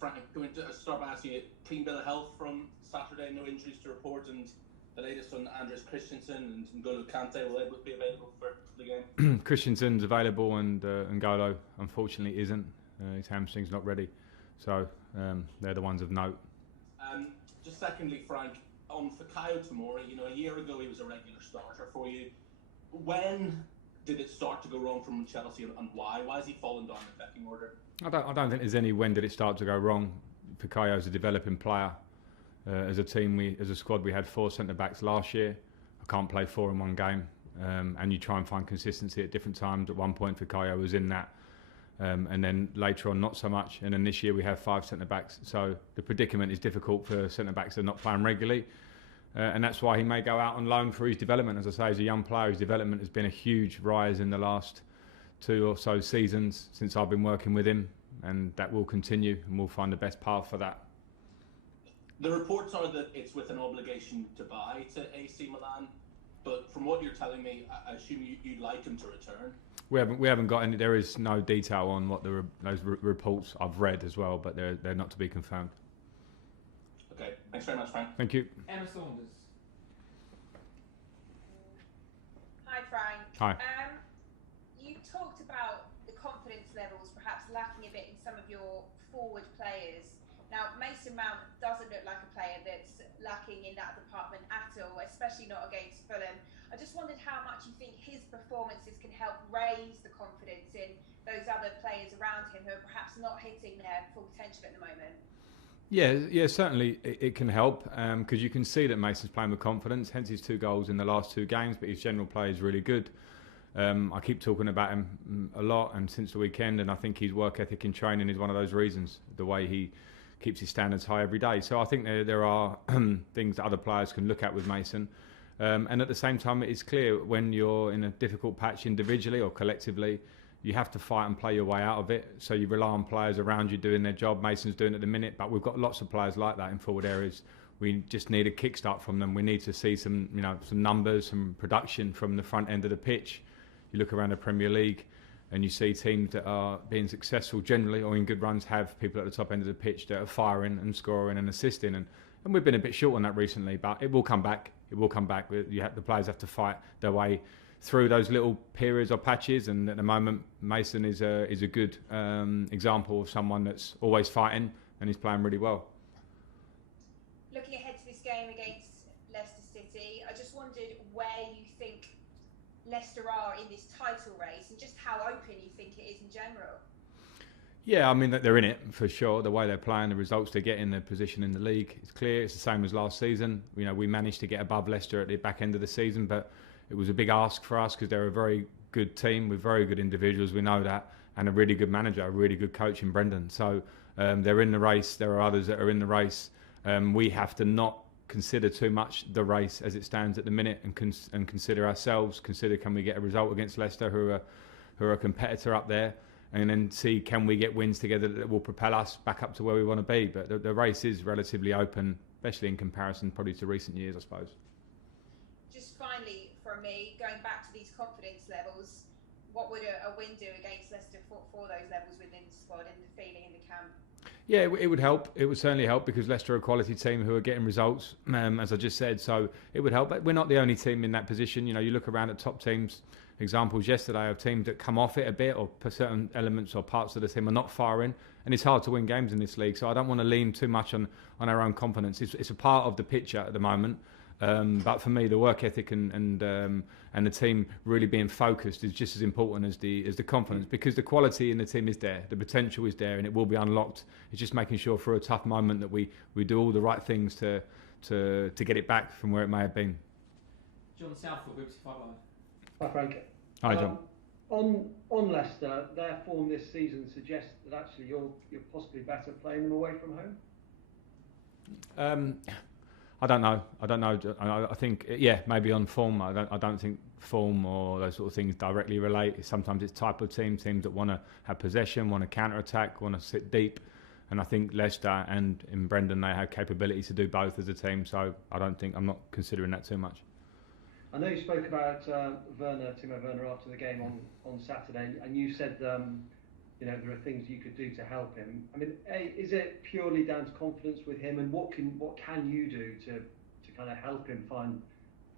Frank, going to start by asking you, clean bill of health from Saturday, no injuries to report, and the latest on Andres Christensen and N'Golo Kante, will they both be available for the game? Christensen's available and N'Golo unfortunately isn't. His hamstring's not ready. So they're the ones of note. Just secondly, Frank, on Fikayo Tomori, a year ago he was a regular starter for you. When did it start to go wrong from Chelsea, and why? Why has he fallen down the pecking order? I don't think there's any when did it start to go wrong. Fikayo's a developing player. As a team, as a squad, we had 4 centre-backs last year. I can't play 4 in one game. And you try and find consistency at different times. At one point, Fikayo was in that. And then later on, not so much. And then this year, we have 5 centre-backs. So the predicament is difficult for centre-backs that are not playing regularly. And that's why he may go out on loan for his development. As I say, as a young player, his development has been a huge rise in the last 2 or so seasons since I've been working with him. And that will continue, and we'll find the best path for that. The reports are that it's with an obligation to buy to AC Milan. But from what you're telling me, I assume you'd like him to return. We haven't got any. There is no detail on what those reports I've read as well, but they're not to be confirmed. Okay, thanks very much, Frank. Thank you. Emma Saunders. Hi, Frank. Hi. You talked about the confidence levels perhaps lacking a bit in some of your forward players. Now, Mason Mount doesn't look like a player that's lacking in that department at all, especially not against Fulham. I just wondered how much you think his performances can help raise the confidence in those other players around him who are perhaps not hitting their full potential at the moment. Yeah, certainly it can help because you can see that Mason's playing with confidence, hence his 2 goals in the last 2 games, but his general play is really good. I keep talking about him a lot and since the weekend, and I think his work ethic in training is one of those reasons, the way he keeps his standards high every day. So I think there are things that other players can look at with Mason. And at the same time, it's clear when you're in a difficult patch individually or collectively, you have to fight and play your way out of it. So you rely on players around you doing their job. Mason's doing it at the minute, but we've got lots of players like that in forward areas. We just need a kickstart from them. We need to see some numbers, some production from the front end of the pitch. You look around the Premier League and you see teams that are being successful generally or in good runs have people at the top end of the pitch that are firing and scoring and assisting. And we've been a bit short on that recently, but it will come back. It will come back. The players have to fight their way through those little periods or patches, and at the moment Mason is a good example of someone that's always fighting and he's playing really well. Looking ahead to this game against Leicester City, I just wondered where you think Leicester are in this title race and just how open you think it is in general. Yeah, I mean they're in it for sure. The way they're playing, the results they get in their position in the league, it's clear. It's the same as last season. We managed to get above Leicester at the back end of the season, but it was a big ask for us because they're a very good team with very good individuals. We know that, and a really good manager, a really good coach in Brendan. So they're in the race. There are others that are in the race. We have to not consider too much the race as it stands at the minute, and consider ourselves. Consider can we get a result against Leicester, who are a competitor up there, and then see can we get wins together that will propel us back up to where we want to be. But the race is relatively open, especially in comparison probably to recent years, I suppose. Just finally from me, going back to these confidence levels, what would a win do against Leicester for those levels within the squad and the feeling in the camp? Yeah, it would help. It would certainly help because Leicester are a quality team who are getting results, as I just said. So it would help. But we're not the only team in that position. You look around at top teams, examples yesterday of teams that come off it a bit, or certain elements or parts of the team are not firing. And it's hard to win games in this league. So I don't want to lean too much on our own confidence. It's a part of the picture at the moment. But for me, the work ethic and the team really being focused is just as important as the confidence, because the quality in the team is there, the potential is there, and it will be unlocked. It's just making sure for a tough moment that we do all the right things to get it back from where it may have been. John Southall, BBC 5 Live. Hi Frank. Hi John. On Leicester, their form this season suggests that actually you're possibly better playing them away from home. I don't know. I think, maybe on form. I don't think form or those sort of things directly relate. Sometimes it's type of teams that want to have possession, want to counter-attack, want to sit deep. And I think Leicester and in Brendan, they have capability to do both as a team. So I'm not considering that too much. I know you spoke about Timo Werner after the game on Saturday, and you said there are things you could do to help him. I mean, is it purely down to confidence with him, and what can you do to kind of help him find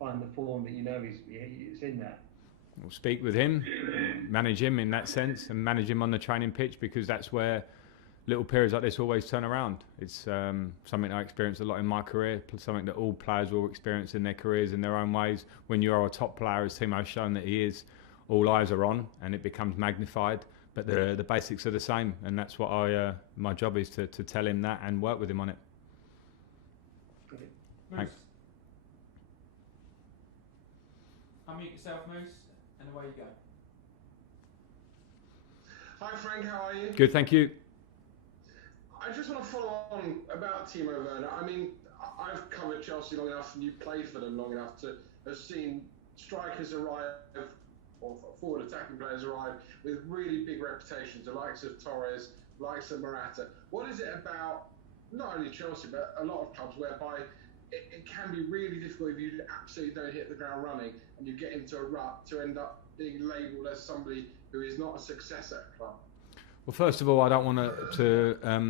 the form that he's in there? We'll speak with him, manage him in that sense, and manage him on the training pitch, because that's where little periods like this always turn around. It's something I experienced a lot in my career, something that all players will experience in their careers in their own ways. When you are a top player, as Timo's shown that he is, all eyes are on and it becomes magnified. But the basics are the same, and that's what my job is, to tell him that and work with him on it. Thanks. Unmute yourself, Moose, and away you go. Hi Frank, how are you? Good, thank you. I just want to follow on about Timo Werner. I mean, I've covered Chelsea long enough, and you've played for them long enough to have seen strikers arrive, or forward attacking players arrive with really big reputations, the likes of Torres, likes of Morata. What is it about not only Chelsea but a lot of clubs whereby it can be really difficult if you absolutely don't hit the ground running and you get into a rut to end up being labelled as somebody who is not a success at a club? Well, first of all, I don't want to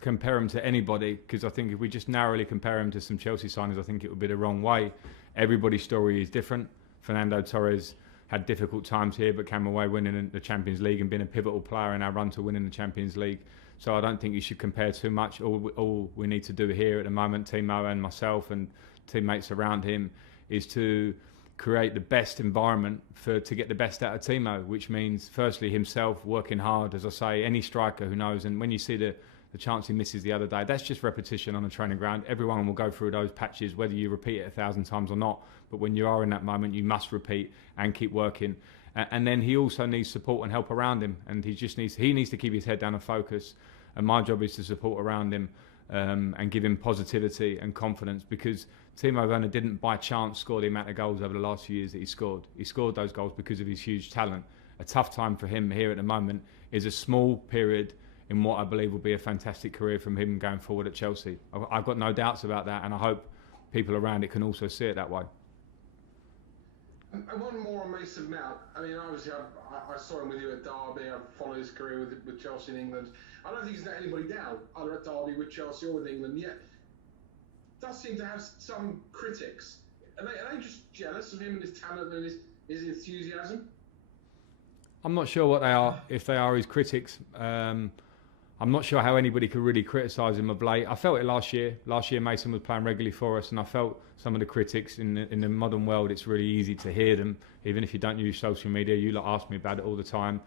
compare him to anybody, because I think if we just narrowly compare him to some Chelsea signings, I think it would be the wrong way. Everybody's story is different. Fernando Torres had difficult times here, but came away winning the Champions League and being a pivotal player in our run to winning the Champions League. So I don't think you should compare too much. All we need to do here at the moment, Timo and myself and teammates around him, is to create the best environment to get the best out of Timo, which means firstly himself working hard, as I say, any striker who knows. And when you see the chance he misses the other day, that's just repetition on a training ground. Everyone will go through those patches, whether you repeat it 1,000 times or not. But when you are in that moment, you must repeat and keep working. And then he also needs support and help around him, and he needs to keep his head down and focus. And my job is to support around him and give him positivity and confidence, because Timo Werner didn't by chance score the amount of goals over the last few years that he scored. He scored those goals because of his huge talent. A tough time for him here at the moment is a small period in what I believe will be a fantastic career from him going forward at Chelsea. I've got no doubts about that, and I hope people around it can also see it that way. And one more on Mason Mount. I mean, obviously, I saw him with you at Derby. I followed his career with Chelsea in England. I don't think he's let anybody down, either at Derby, with Chelsea, or with England. Yet, does seem to have some critics. Are they just jealous of him and his talent and his enthusiasm? I'm not sure what they are, if they are his critics. I'm not sure how anybody could really criticise him of late. I felt it last year. Last year, Mason was playing regularly for us, and I felt some of the critics in the modern world. It's really easy to hear them, even if you don't use social media. You lot ask me about it all the time,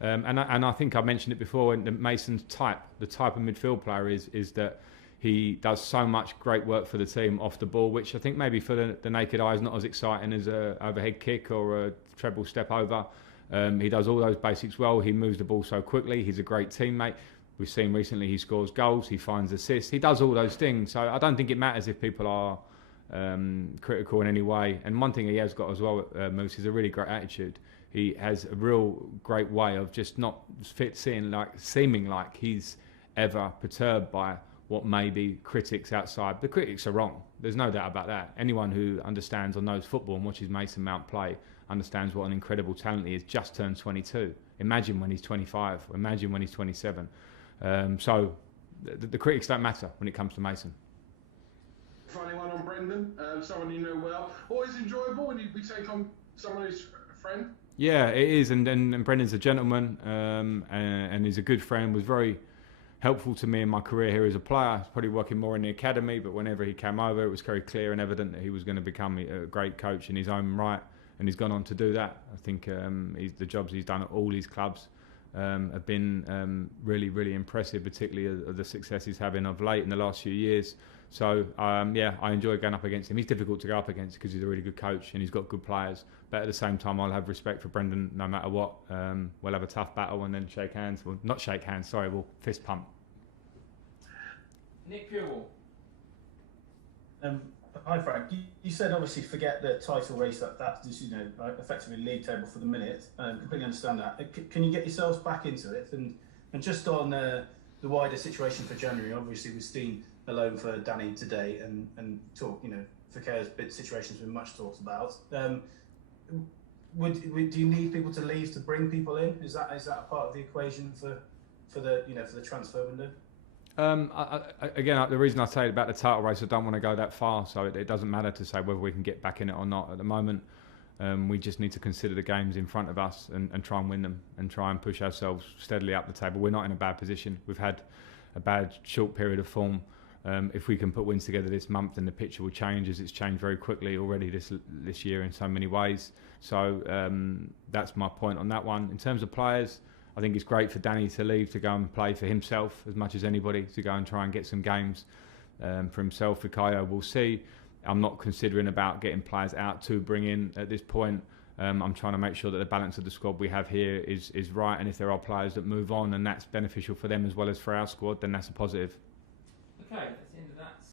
and I think I mentioned it before. And Mason's the type of midfield player is that he does so much great work for the team off the ball, which I think maybe for the naked eye is not as exciting as a overhead kick or a treble step over. He does all those basics well. He moves the ball so quickly. He's a great teammate. We've seen recently he scores goals, he finds assists, he does all those things. So I don't think it matters if people are critical in any way. And one thing he has got as well, Moose, is a really great attitude. He has a real great way of just not seeming like he's ever perturbed by what may be critics outside. The critics are wrong. There's no doubt about that. Anyone who understands or knows football and watches Mason Mount play understands what an incredible talent he is. Just turned 22. Imagine when he's 25. Imagine when he's 27. So the critics don't matter when it comes to Mason. Finally, one on Brendan, someone you know well. Always enjoyable when we take on someone who's a friend. Yeah, it is, and Brendan's a gentleman, and he's a good friend. Was very helpful to me in my career here as a player. He's probably working more in the academy, but whenever he came over, it was very clear and evident that he was going to become a great coach in his own right, and he's gone on to do that. I think the jobs he's done at all these clubs have been really, really impressive, particularly the success he's having of late in the last few years. So, I enjoy going up against him. He's difficult to go up against because he's a really good coach and he's got good players. But at the same time, I'll have respect for Brendan no matter what. We'll have a tough battle and then shake hands. Well, not shake hands, sorry, we'll fist pump. Nick Purewall. Hi Frank, you said obviously forget the title race, that's just, effectively league table for the minute. Completely understand that. Can you get yourselves back into it? And just on the wider situation for January, obviously we've seen a loan for Danny today and talk, Fouquet's bit situation's been much talked about. do you need people to leave to bring people in? Is that a part of the equation for the transfer window? Again, the reason I say about the title race, I don't want to go that far, so it doesn't matter to say whether we can get back in it or not at the moment. We just need to consider the games in front of us and try and win them and try and push ourselves steadily up the table. We're not in a bad position. We've had a bad short period of form. If we can put wins together this month, then the picture will change, as it's changed very quickly already this year in so many ways. So that's my point on that one. In terms of players, I think it's great for Danny to leave to go and play for himself as much as anybody, to go and try and get some games for himself. Fikayo, we'll see. I'm not considering about getting players out to bring in at this point. I'm trying to make sure that the balance of the squad we have here is right, and if there are players that move on and that's beneficial for them as well as for our squad, then that's a positive. Okay.